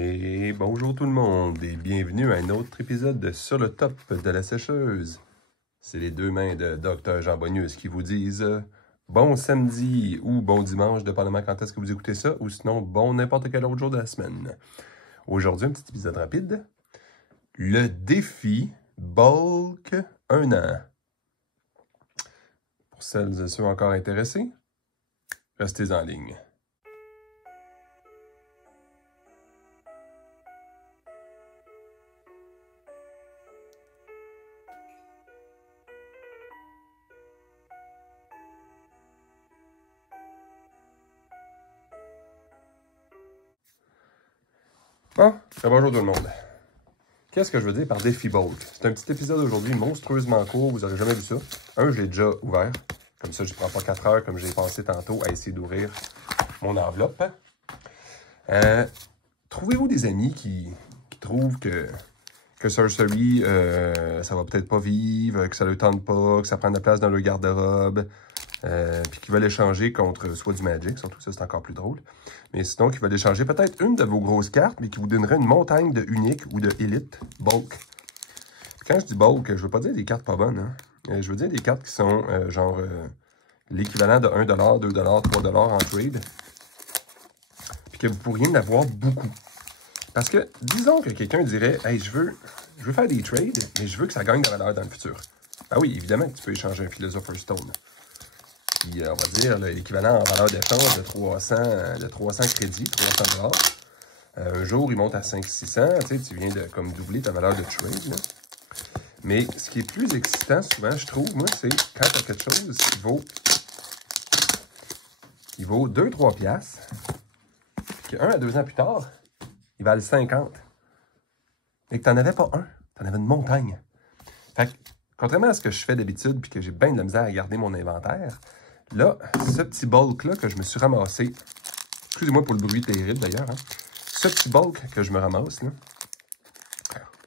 Et bonjour tout le monde et bienvenue à un autre épisode de Sur le top de la sécheuse. C'est les deux mains de Dr. Jean Bonnius qui vous disent bon samedi ou bon dimanche, dépendamment quand est-ce que vous écoutez ça, ou sinon bon n'importe quel autre jour de la semaine. Aujourd'hui, un petit épisode rapide. Le défi Bulk 1 an. Pour celles et ceux encore intéressés, restez en ligne. Bon, bonjour tout le monde. Qu'est-ce que je veux dire par défi bulk? C'est un petit épisode aujourd'hui monstrueusement court, vous n'aurez jamais vu ça. Un, je l'ai déjà ouvert, comme ça je ne prends pas 4 heures comme j'ai pensé tantôt à essayer d'ouvrir mon enveloppe. Trouvez-vous des amis qui trouvent que Sorcery, ça va peut-être pas vivre, que ça ne le tente pas, que ça prend de la place dans le garde-robe, puis qui veulent échanger contre soit du Magic, surtout ça c'est encore plus drôle, mais sinon qui veulent échanger peut-être une de vos grosses cartes, mais qui vous donnerait une montagne de unique ou de élite bulk. Puis quand je dis bulk, je veux pas dire des cartes pas bonnes, hein. Je veux dire des cartes qui sont genre l'équivalent de 1$, 2$, 3$ en trade, puis que vous pourriez en avoir beaucoup. Parce que, disons que quelqu'un dirait « Hey, je veux faire des trades, mais je veux que ça gagne de valeur dans le futur. » Ah oui, évidemment que tu peux échanger un Philosopher's Stone. Puis, on va dire, l'équivalent en valeur d'échange de 300 crédits, 300$. Un jour, il monte à 500-600. Tu sais, tu viens de comme doubler ta valeur de trade. Là. Mais ce qui est plus excitant, souvent, je trouve, moi, c'est quand tu as quelque chose qui vaut 2-3$, puis que 1 à 2 ans plus tard, il valent 50. Et que tu n'en avais pas un, tu en avais une montagne. Fait que, contrairement à ce que je fais d'habitude, puis que j'ai bien de la misère à garder mon inventaire, là, ce petit bulk-là que je me suis ramassé, excusez-moi pour le bruit terrible d'ailleurs, hein, ce petit bulk que je me ramasse, là,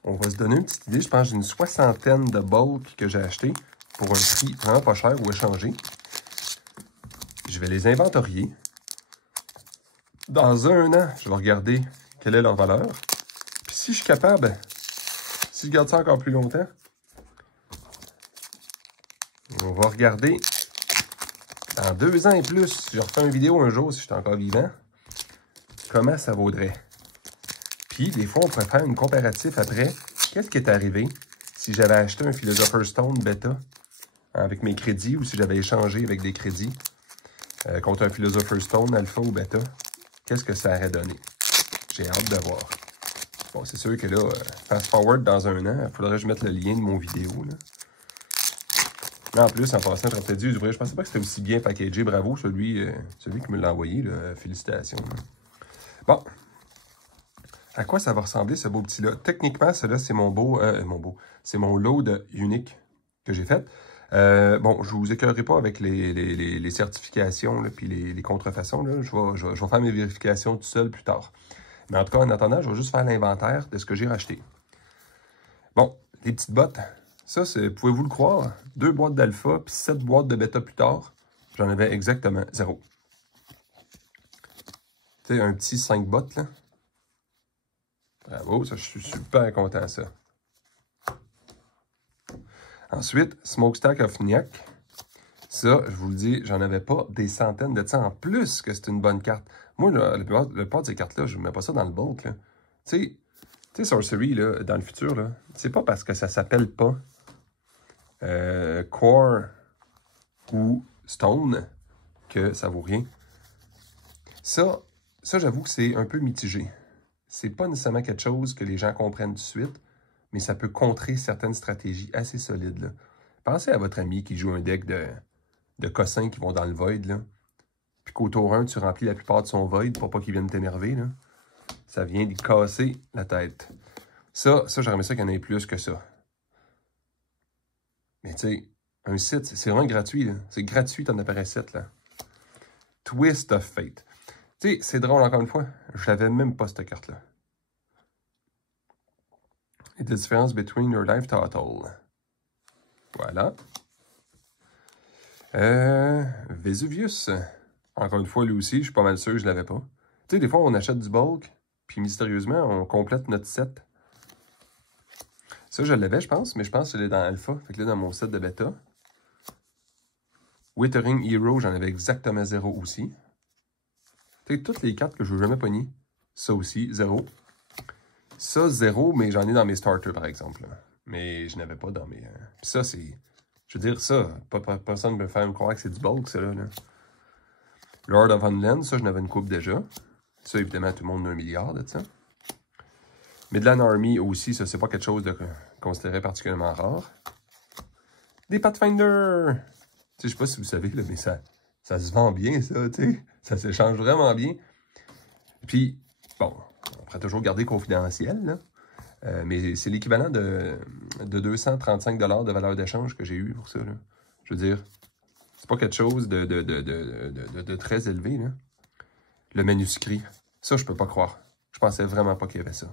on va se donner une petite idée. Je pense que j'ai une 60aine de bulk que j'ai acheté pour un prix vraiment pas cher ou échangé. Je vais les inventorier. Dans un an, je vais regarder quelle est leur valeur. Puis si je suis capable, si je garde ça encore plus longtemps, on va regarder dans 2 ans et plus, si je refais une vidéo un jour, si je suis encore vivant, comment ça vaudrait. Puis, des fois, on pourrait faire une comparatif après. Qu'est-ce qui est arrivé si j'avais acheté un Philosopher's Stone bêta avec mes crédits ou si j'avais échangé avec des crédits contre un Philosopher's Stone alpha ou bêta? Qu'est-ce que ça aurait donné? J'ai hâte de voir. Bon, c'est sûr que là, fast forward dans un an, il faudrait que je mette le lien de mon vidéo. Là. Là, en plus, en passant, j'aurais peut-être dû ouvrir. Je pensais pas que c'était aussi bien packagé. Bravo, celui qui me l'a envoyé. Là. Félicitations. Là. Bon. À quoi ça va ressembler, ce beau petit-là? Techniquement, celui-là, c'est c'est mon load unique que j'ai fait. Bon, je ne vous écœurerai pas avec les certifications puis les contrefaçons. Là. Je vais faire mes vérifications tout seul plus tard. Mais en tout cas, en attendant, je vais juste faire l'inventaire de ce que j'ai racheté. Bon, les petites bottes, ça, pouvez-vous le croire? 2 boîtes d'alpha puis 7 boîtes de bêta plus tard, j'en avais exactement 0. Tu sais, un petit 5 bottes, là. Bravo, ça, je suis super content, ça. Ensuite, Smokestack of Niak. Ça, je vous le dis, j'en avais pas des centaines de ça. En plus que c'est une bonne carte. Moi, là, le plupart de ces cartes-là, je ne mets pas ça dans le bulk. Tu sais, Sorcery, là, dans le futur, là, c'est pas parce que ça s'appelle pas Core ou Stone que ça vaut rien. Ça j'avoue que c'est un peu mitigé. C'est pas nécessairement quelque chose que les gens comprennent tout de suite, mais ça peut contrer certaines stratégies assez solides. Là. Pensez à votre ami qui joue un deck de cossins qui vont dans le void, là. Puis qu'au tour 1, tu remplis la plupart de son void pour pas qu'il vienne t'énerver. Là. Ça vient lui casser la tête. Ça j'aimerais ça qu'il y en ait plus que ça. Mais tu sais, un site, c'est vraiment gratuit. C'est gratuit ton appareil 7, là. Twist of Fate. Tu sais, c'est drôle encore une fois. Je n'avais même pas cette carte-là. Et the difference between your life total. Voilà. Vesuvius. Encore une fois, lui aussi, je suis pas mal sûr que je l'avais pas. Tu sais, des fois, on achète du bulk, Puis mystérieusement, on complète notre set. Ça, je l'avais, je pense, mais je pense que je l'ai dans Alpha. Fait que là, dans mon set de bêta. Withering Hero, j'en avais exactement 0 aussi. Tu sais, toutes les cartes que je ne veux jamais pogner. Ça aussi, 0. Ça, 0, mais j'en ai dans mes starters, par exemple. Là. Mais je n'avais pas dans mes... Puis ça, c'est... Je veux dire, ça, personne ne peut faire me croire que c'est du bulk, ça, là. Lord of Unland, ça, je n'avais une coupe déjà. Ça, évidemment, tout le monde a 1 milliard de ça. Midland Army aussi, ça, c'est pas quelque chose de considéré particulièrement rare. Des Pathfinder! Tu sais, je sais pas si vous savez, là, mais ça se vend bien, ça, tu sais. Ça s'échange vraiment bien. Puis, bon, on pourrait toujours garder confidentiel, là. Mais c'est l'équivalent de 235 $ de valeur d'échange que j'ai eu pour ça, là. Je veux dire, c'est pas quelque chose de très élevé, là. Le manuscrit, ça, je peux pas croire. Je pensais vraiment pas qu'il y avait ça.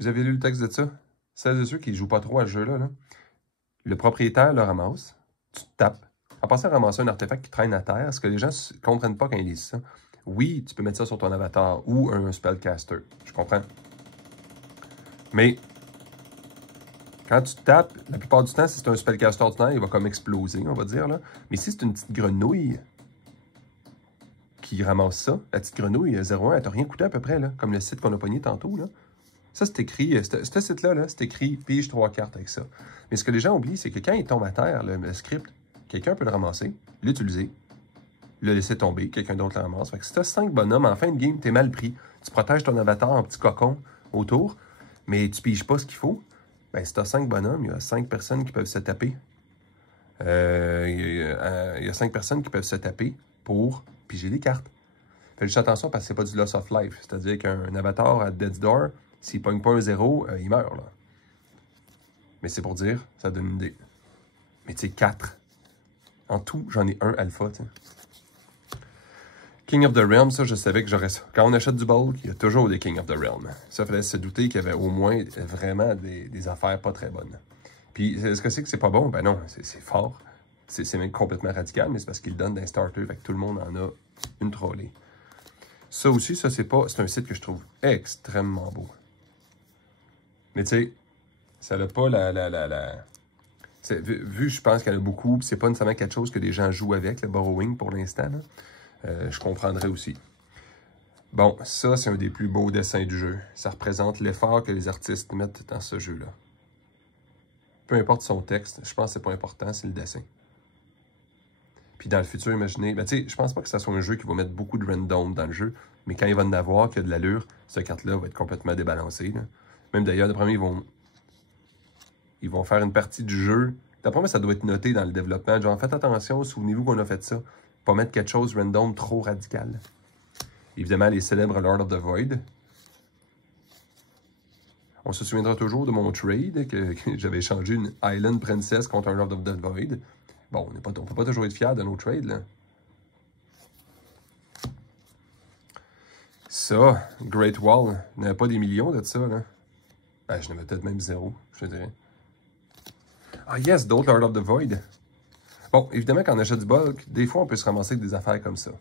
Vous avez lu le texte de ça? Celles et ceux qui ne jouent pas trop à ce jeu-là, là, le propriétaire le ramasse, tu te tapes. En passant à ramasser un artefact qui traîne à terre, ce que les gens ne comprennent pas quand ils lisent ça. Oui, tu peux mettre ça sur ton avatar ou un spellcaster. Je comprends. Mais quand tu te tapes, la plupart du temps, si c'est un spellcaster ordinaire, il va comme exploser, on va dire. Là. Mais si c'est une petite grenouille qui ramasse ça, la petite grenouille 01, elle t'a rien coûté à peu près, là, comme le site qu'on a pogné tantôt. Là. Ça, c'est écrit, ce site-là, là, c'est écrit pige 3 cartes avec ça. Mais ce que les gens oublient, c'est que quand il tombe à terre, le script, quelqu'un peut le ramasser, l'utiliser, le laisser tomber, quelqu'un d'autre le ramasse. Fait que si tu as 5 bonhommes, en fin de game, t'es mal pris. Tu protèges ton avatar en petit cocon autour, mais tu piges pas ce qu'il faut. Ben, si tu as 5 bonhommes, il y a 5 personnes qui peuvent se taper. Il y a 5 personnes qui peuvent se taper pour piger des cartes. Faites juste attention parce que c'est pas du loss of life. C'est-à-dire qu'un avatar à Death's Door, s'il pogne pas un 0, il meurt. Là. Mais c'est pour dire, ça donne une idée. Mais tu sais, 4. En tout, j'en ai un alpha. T'sais. King of the Realm, ça, je savais que j'aurais ça. Quand on achète du bulk, il y a toujours des King of the Realm. Ça, il fallait se douter qu'il y avait au moins vraiment des affaires pas très bonnes. Puis, est-ce que c'est pas bon? Ben non, c'est fort. C'est même complètement radical, mais c'est parce qu'il donne d'un starter. Fait que tout le monde en a une trollée. Ça aussi, ça, c'est un site que je trouve extrêmement beau. Mais tu sais, ça n'a pas vu, je pense qu'elle a beaucoup, c'est pas nécessairement quelque chose que les gens jouent avec, le borrowing, pour l'instant. Je comprendrais aussi. Bon, ça, c'est un des plus beaux dessins du jeu. Ça représente l'effort que les artistes mettent dans ce jeu-là. Peu importe son texte, je pense que c'est pas important, c'est le dessin. Puis dans le futur, imaginez, ben tu sais, je pense pas que ça soit un jeu qui va mettre beaucoup de random dans le jeu, mais quand il va en avoir, qu'il y a de l'allure, cette carte-là va être complètement débalancée. Là. Même d'ailleurs, d'après moi, ils vont faire une partie du jeu. D'après moi, ça doit être noté dans le développement. Genre, faites attention, souvenez-vous qu'on a fait ça. Pas mettre quelque chose random trop radical. Évidemment, les célèbres Lord of the Void. On se souviendra toujours de mon trade, que j'avais échangé une Island Princess contre un Lord of the Void. Bon, on ne peut pas toujours être fiers de nos trades, là. Ça, Great Wall, il n'y avait pas des millions de ça, là. Ben, je n'avais peut-être même 0, je te dirais. Ah yes, d'autres Lord of the Void. Bon, évidemment, quand on achète du bulk, des fois, on peut se ramasser avec des affaires comme ça.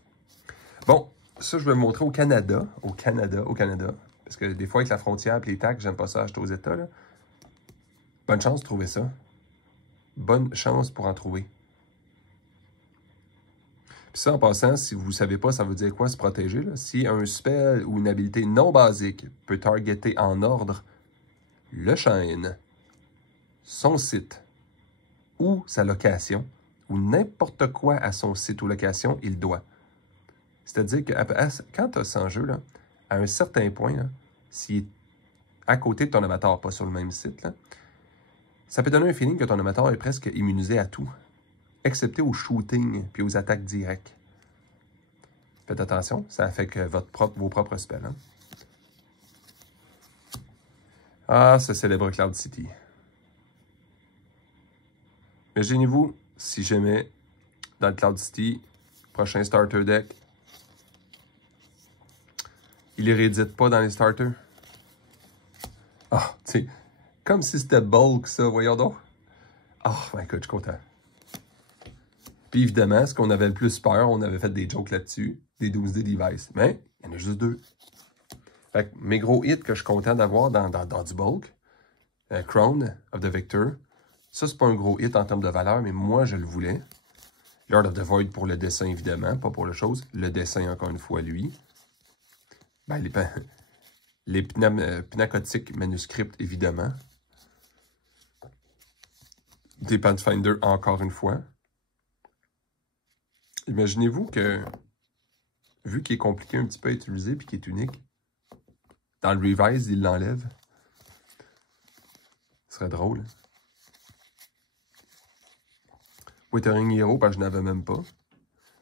Bon, ça, je vais le montrer au Canada. Au Canada. Parce que des fois, avec la frontière et les taxes, j'aime pas ça acheter aux États, là. Bonne chance de trouver ça. Bonne chance pour en trouver. Puis ça, en passant, si vous ne savez pas, ça veut dire quoi se protéger, là? Si un spell ou une habilité non basique peut targeter en ordre le chêne, son site ou sa location, ou n'importe quoi à son site ou location, il doit. C'est-à-dire que quand tu as ça en jeu, là, à un certain point, s'il est à côté de ton avatar, pas sur le même site, là, ça peut donner un feeling que ton avatar est presque immunisé à tout, excepté au shooting puis aux attaques directes. Faites attention, ça affecte vos propres spells. Hein? Ah, ce célèbre Cloud City. Imaginez-vous, si jamais, dans le Cloud City, prochain starter deck, il les réédite pas dans les starters. Ah, tu sais, comme si c'était bulk, ça, voyons donc. Ah, ben écoute, je suis content. Puis évidemment, ce qu'on avait le plus peur, on avait fait des jokes là-dessus, des 12D devices. Mais il y Il y en a juste 2. Fait que mes gros hits que je suis content d'avoir dans du bulk, Crown of the Victor, ça, c'est pas un gros hit en termes de valeur, mais moi, je le voulais. Lord of the Void pour le dessin, évidemment, pas pour la chose. Le dessin, encore une fois, lui. Ben, les pinacotiques manuscripts, évidemment. Des Pathfinder, encore une fois. Imaginez-vous que, vu qu'il est compliqué un petit peu à utiliser et qu'il est unique, dans le Revise, il l'enlève. Ce serait drôle. Withering Hero, ben, je n'avais même pas.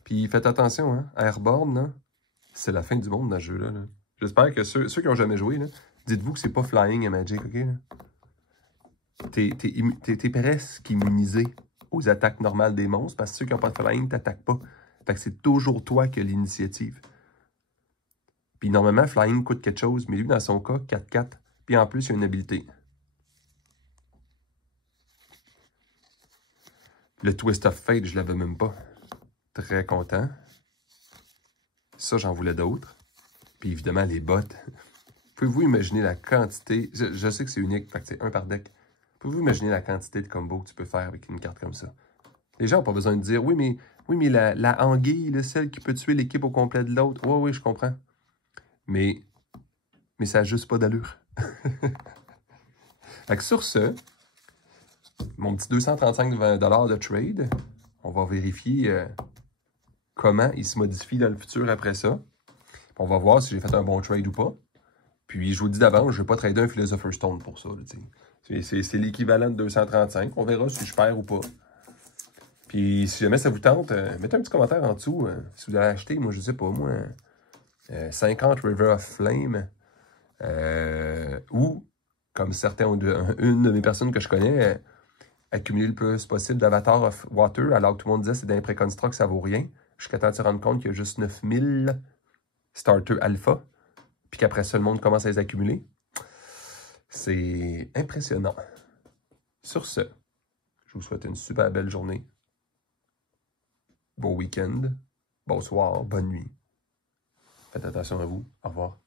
Puis faites attention, hein, Airborne, c'est la fin du monde dans ce jeu-là. Là. J'espère que ceux qui n'ont jamais joué, dites-vous que c'est pas Flying et Magic, ok? T'es presque immunisé aux attaques normales des monstres, parce que ceux qui n'ont pas de Flying t'attaquent pas. Fait que c'est toujours toi qui as l'initiative. Puis normalement, Flying coûte quelque chose, mais lui, dans son cas, 4-4. Puis en plus, il y a une habilité. Le Twist of Fate, je l'avais même pas. Très content. Ça, j'en voulais d'autres. Puis évidemment, les bottes. Pouvez-vous imaginer la quantité... Je sais que c'est unique, fait que c'est un par deck. Pouvez-vous imaginer la quantité de combos que tu peux faire avec une carte comme ça? Les gens n'ont pas besoin de dire, oui, mais la anguille, là, celle qui peut tuer l'équipe au complet de l'autre. Oui, je comprends. Mais ça n'a juste pas d'allure. Fait que sur ce, mon petit 235 $ de trade, on va vérifier comment il se modifie dans le futur après ça. On va voir si j'ai fait un bon trade ou pas. Puis je vous le dis d'avance, je ne vais pas trader un Philosopher's Stone pour ça. C'est l'équivalent de 235. On verra si je perds ou pas. Puis si jamais ça vous tente, mettez un petit commentaire en dessous. Si vous allez acheter, moi je sais pas, moi, 50 River of Flame. Ou, comme certains, une de mes personnes que je connais, accumuler le plus possible d'Avatar of Water, alors que tout le monde disait c'est d'un pré-construct, ça vaut rien. Jusqu'à temps de se rendre compte qu'il y a juste 9000 Starter Alpha, puis qu'après ça, le monde commence à les accumuler. C'est impressionnant. Sur ce, je vous souhaite une super belle journée. Bon week-end, bonsoir, bonne nuit. Faites attention à vous. Au revoir.